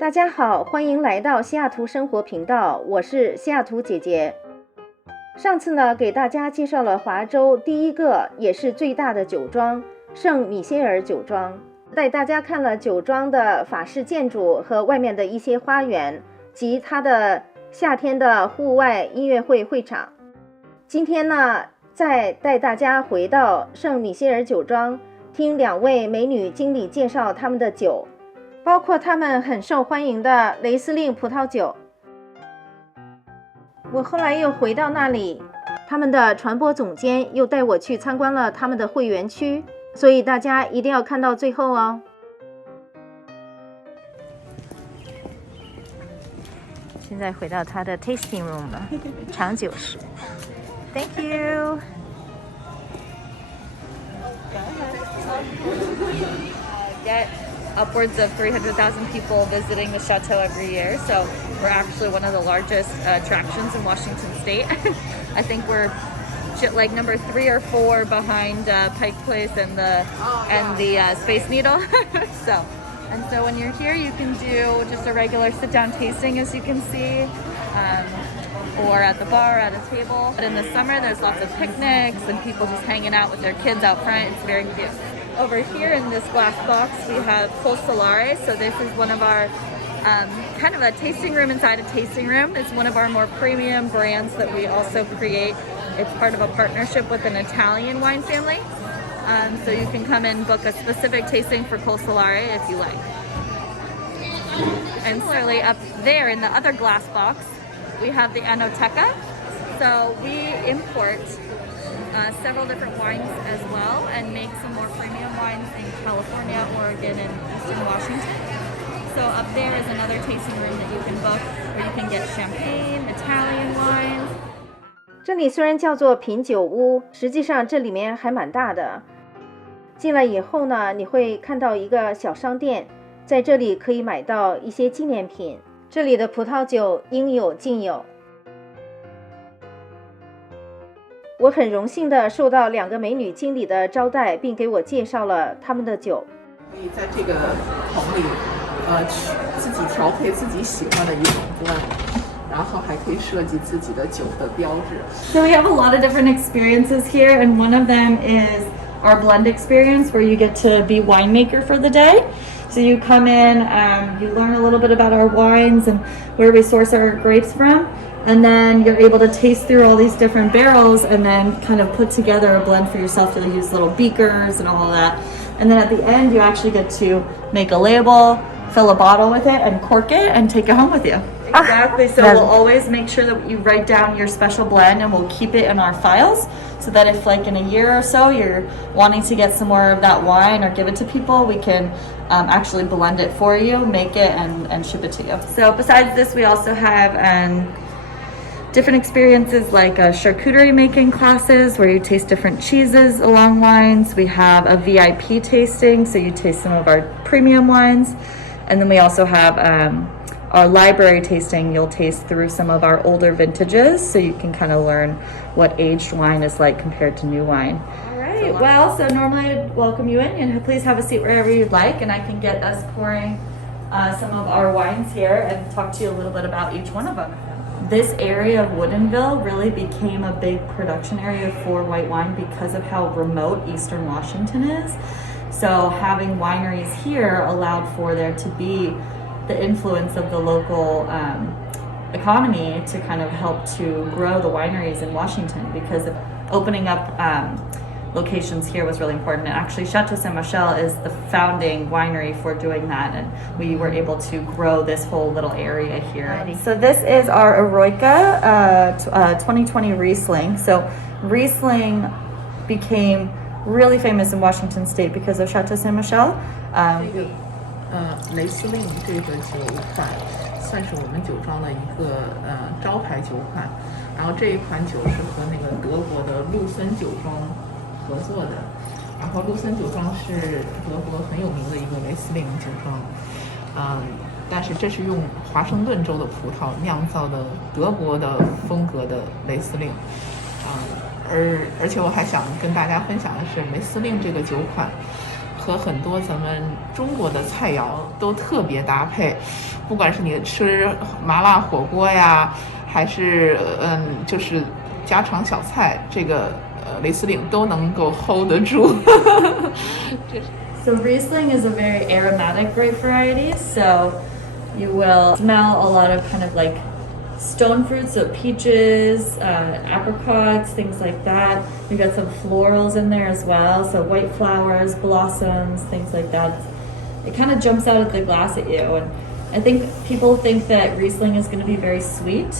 大家好，欢迎来到西雅图生活频道，我是西雅图姐姐。上次呢，给大家介绍了华州第一个也是最大的酒庄圣米歇尔酒庄，带大家看了酒庄的法式建筑和外面的一些花园及它的夏天的户外音乐会会场。今天呢，再带大家回到圣米歇尔酒庄，听两位美女经理介绍他们的酒，包括他们很受欢迎的雷司令葡萄酒。我后来又回到那里，他们的传播总监又带我去参观了他们的会员区，所以大家一定要看到最后哦。现在回到他的 tasting room 了，尝酒室。Thank you. Get upwards of 300,000 people visiting the chateau every year, so we're actually one of the largest attractions in Washington State. I think we're like number 3 or 4 behind Pike Place and the Space Needle. So when you're here, you can do just a regular sit-down tasting, as you can see, or at the bar, at a table. But in the summer, there's lots of picnics and people just hanging out with their kids out front. It's very cute. Over here in this glass box, we have Col Solare. So this is one of our kind of a tasting room inside a tasting room. It's one of our more premium brands that we also create. It's part of a partnership with an Italian wine family. So you can come and book a specific tasting for Col Solare if you like. And similarly, up there in the other glass box, we have the Enoteca. So we import several different wines as well and make some more premium wines in California, Oregon, and Eastern Washington. So up there is another tasting room that you can book where you can get champagne, Italian wines. 这里虽然叫做品酒屋，实际上这里面还蛮大的。进来以后呢，你会看到一个小商店，在这里可以买到一些纪念品。这里的葡萄酒应有尽有。我很荣幸的受到2个美女经理的招待，并给我介绍了他们的酒。可以在这个桶里，自己调配自己喜欢的一种blend，然后还可以设计自己的酒的标志。So we have a lot of different experiences here, and one of them is our blend experience, where you get to be winemaker for the day. So you come in, you learn a little bit about our wines and where we source our grapes from. And then you're able to taste through all these different barrels and then kind of put together a blend for yourself. To use little beakers and all of that. And then at the end, you actually get to make a label, fill a bottle with it, and cork it and take it home with you. Exactly. So we'll always make sure that you write down your special blend, and we'll keep it in our files so that if like in a year or so you're wanting to get some more of that wine or give it to people, we can actually blend it for you, make it, and ship it to you. So besides this, we also have different experiences like charcuterie making classes where you taste different cheeses along wines. We have a VIP tasting, so you taste some of our premium wines. And then we also have our library tasting. You'll taste through some of our older vintages, so you can kind of learn what aged wine is like compared to new wine. All right, well, so normally I'd welcome you in, and please have a seat wherever you'd like, and I can get us pouring some of our wines here and talk to you a little bit about each one of them. This area of Woodinville really became a big production area for white wine because of how remote Eastern Washington is. So having wineries here allowed for there to be the influence of the local economy to kind of help to grow the wineries in Washington, because of opening up locations here was really important. And actually Chateau Ste is the founding winery for doing that, and we were able to grow this whole little area here. So this is our Eroica 2020 Riesling. So Riesling became really famous in Washington State because of Chateau Ste. 雷司令这个酒款算是我们酒庄的一个招牌酒款，然后这一款酒是和那个德国的Loosen酒庄合作的，然后Loosen酒庄是德国很有名的一个雷司令酒庄，但是这是用华盛顿州的葡萄酿造的德国的风格的雷司令，而且我还想跟大家分享的是，雷司令这个酒款和很多咱们中国的菜肴都特别搭配，不管是你吃麻辣火锅呀，还是就是家常小菜，这个雷司令都能够 hold 得住。So Riesling is a very aromatic grape variety, so you will smell a lot of kind of like stone fruits, so peaches, apricots, things like that. We got some florals in there as well, so white flowers, blossoms, things like that. It kind of jumps out of the glass at you, and I think people think that Riesling is going to be very sweet.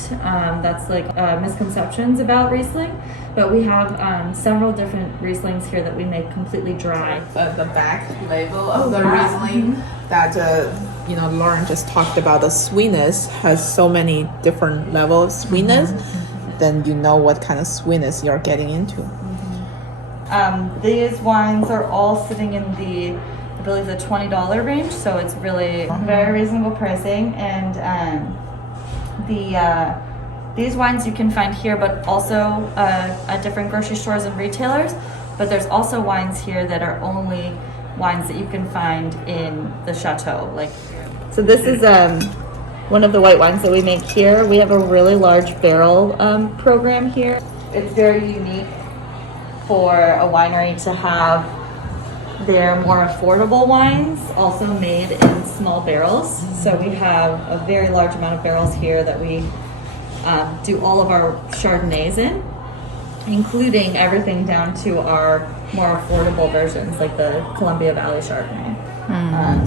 That's like misconceptions about Riesling, but we have several different Rieslings here that we make completely dry. The back label of the Riesling that Lauren just talked about, the sweetness has so many different levels of sweetness. Then you know what kind of sweetness you're getting into. These wines are all sitting in I believe the $20 range, so it's really very reasonable pricing. And these wines you can find here, but also at different grocery stores and retailers. But there's also wines here that are only wines that you can find in the chateau. So this is one of the white wines that we make here. We have a really large barrel program here. It's very unique for a winery to have their more affordable wines also made in small barrels. So we have a very large amount of barrels here that we do all of our Chardonnays in, including everything down to our more affordable versions like the Columbia Valley Chardonnay.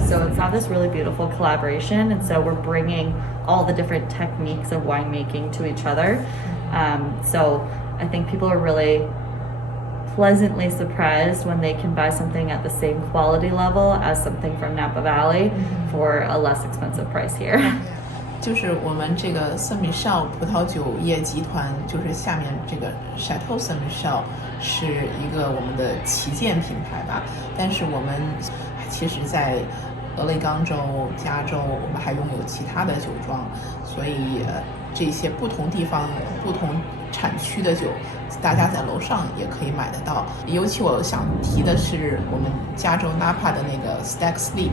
So it's not this really beautiful collaboration, and so we're bringing all the different techniques of winemaking to each other. So I think people are really pleasantly surprised when they can buy something at the same quality level as something from Napa Valley for a less expensive price here. 就是我们这个圣米歇尔葡萄酒业集团，就是下面这个 Chateau 圣米歇尔是一个我们的旗舰品牌吧。但是我们其实在俄勒冈州、加州，我们还拥有其他的酒庄，所以这些不同地方、不同产区的酒，大家在楼上也可以买得到。尤其我想提的是我们加州 Napa 的那个 Ste，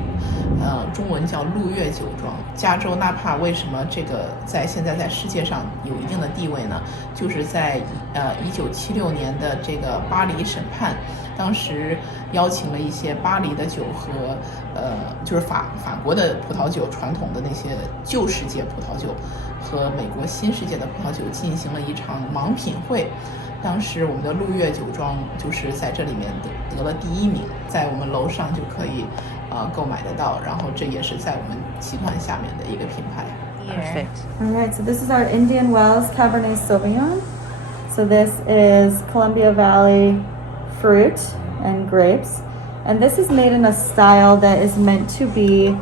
中文叫鹿跃酒庄。加州 Napa 为什么这个现在在世界上有一定的地位呢？就是在1976年的这个巴黎审判，当时邀请了一些巴黎的酒和就是法国的葡萄酒，传统的那些旧世界葡萄酒和美国新世界的葡萄酒进行了一场盲品会。当时我们的鹿跃酒庄就是在这里面得了第1名，在我们楼上就可以购买得到，然后这也是在我们集团下面的一个品牌。Perfect. All right, so this is our Indian Wells Cabernet Sauvignon. So this is Columbia Valley fruit and grapes. And this is made in a style that is meant to be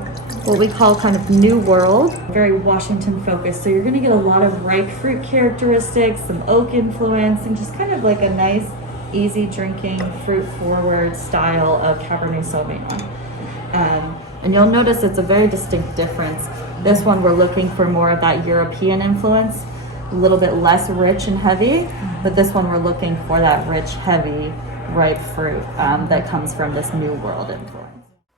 what we call kind of New World, very Washington focused. So you're going to get a lot of ripe fruit characteristics, some oak influence, and just kind of like a nice, easy drinking, fruit forward style of Cabernet Sauvignon. And you'll notice it's a very distinct difference. This one, we're looking for more of that European influence, a little bit less rich and heavy, but this one we're looking for that rich, heavy, ripe fruit that comes from this New World influence.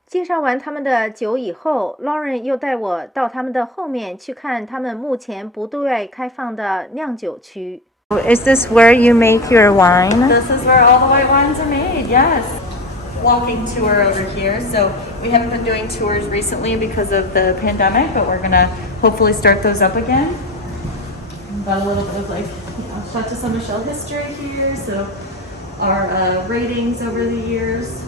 介绍完他们的酒以后 Lauren 又带我到他们的后面去看他们目前不对外开放的酿酒区。Is this where you make your wine? This is where all the white wines are made, yes. Walking tour over here. So we haven't been doing tours recently because of the pandemic, but we're going to hopefully start those up again. Got a little bit of Chateau Ste history here, so our ratings over the years.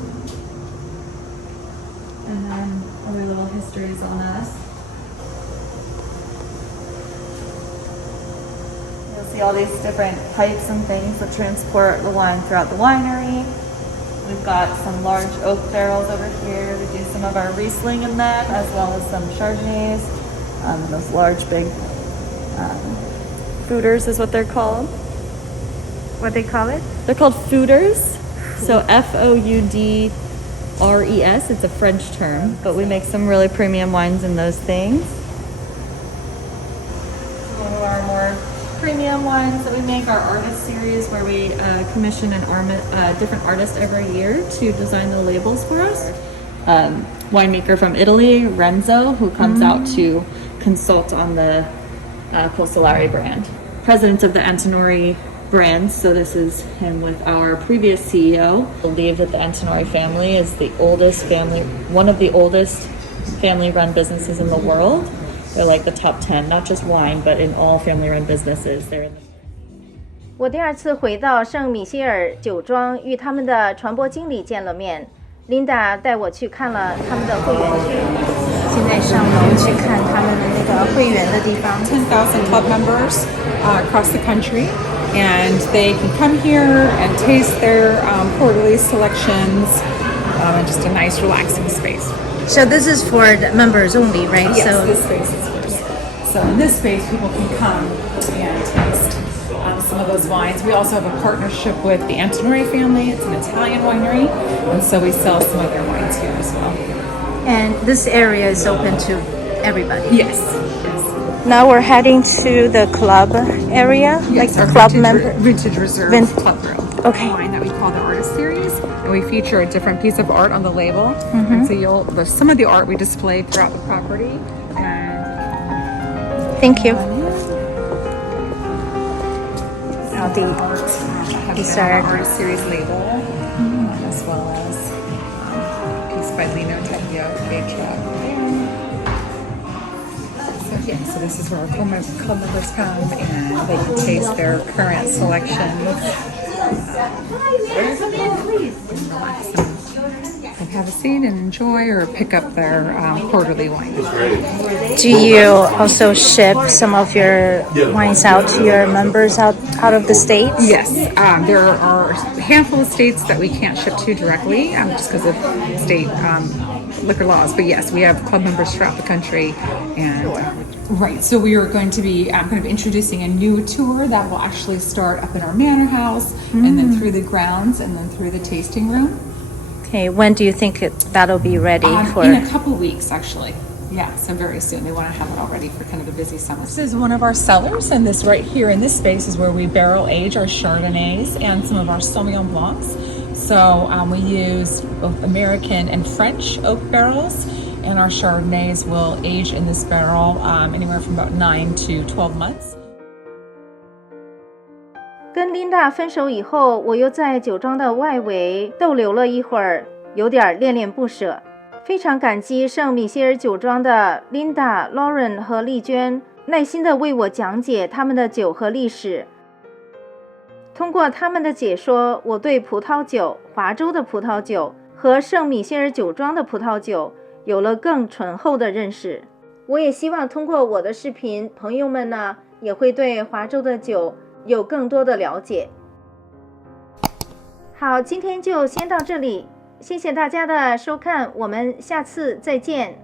And then other little histories on us. You'll see all these different pipes and things that transport the wine throughout the winery. We've got some large oak barrels over here. We do some of our Riesling in them, as well as some Chardonnays. Those large, big fooders is what they're called. What they call it? They're called fooders. So Foudres. It's a French term, but we make some really premium wines in those things. One of our more premium wines that we make, our artist series, where we commission different artist every year to design the labels for us. winemaker from Italy, Renzo, who comes out to consult on the Colsolari brand. President of the Antinori brand, so this is him with our previous CEO. I believe that the Antinori family is the oldest family, one of the oldest family-run businesses in the world. They're like the top 10, not just wine, but in all family-run businesses. They're in the... 我第二次回到圣米歇尔酒庄，与他们的传播经理见了面。Linda 带我去看了他们的会员区，现在上楼去看他们的那个会员的地方。10,000 club members across the country, and they can come here and taste their quarterly selections, and just a nice relaxing space. So this is for the members only, right? Yes, so this space is first. So in this space, people can come and taste some of those wines. We also have a partnership with the Antinori family. It's an Italian winery, and so we sell some of their wines here as well. And this area is open to everybody. Yes. Now we're heading to the club area, Yes, like our club vintage, member. vintage reserve club room. Okay. Wine that we call the artist series, and we feature a different piece of art on the label. And so there's some of the art we display throughout the property. And Thank you. now these are artist series label, as well as a piece by Lino Tapio. So this is where our club members come and they can taste their current selections. And have a seat and enjoy or pick up their quarterly wine. Do you also ship some of your wines out to your members out of the States? Yes, there are a handful of states that we can't ship to directly just because of state liquor laws. But yes, we have club members throughout the country. And right, so we are going to be kind of introducing a new tour that will actually start up in our manor house and then through the grounds and then through the tasting room. Okay, when do you think that'll be ready for? In a couple weeks, actually. Yeah, so very soon. They want to have it all ready for kind of the busy summer. This is one of our cellars, and this right here in this space is where we barrel age our Chardonnays and some of our Sauvignon Blancs. So we use both American and French oak barrels, and our Chardonnays will age in this barrel anywhere from about 9 to 12 months. 跟Linda 分手以后，我又在酒庄的外围逗留了一会儿，有点恋恋不舍。非常感激圣米歇尔酒庄的 Linda、Lauren 和丽娟，耐心地为我讲解他们的酒和历史。通过他们的解说，我对葡萄酒、华州的葡萄酒和圣米歇尔酒庄的葡萄酒有了更醇厚的认识。我也希望通过我的视频，朋友们呢也会对华州的酒有更多的了解。好，今天就先到这里，谢谢大家的收看，我们下次再见。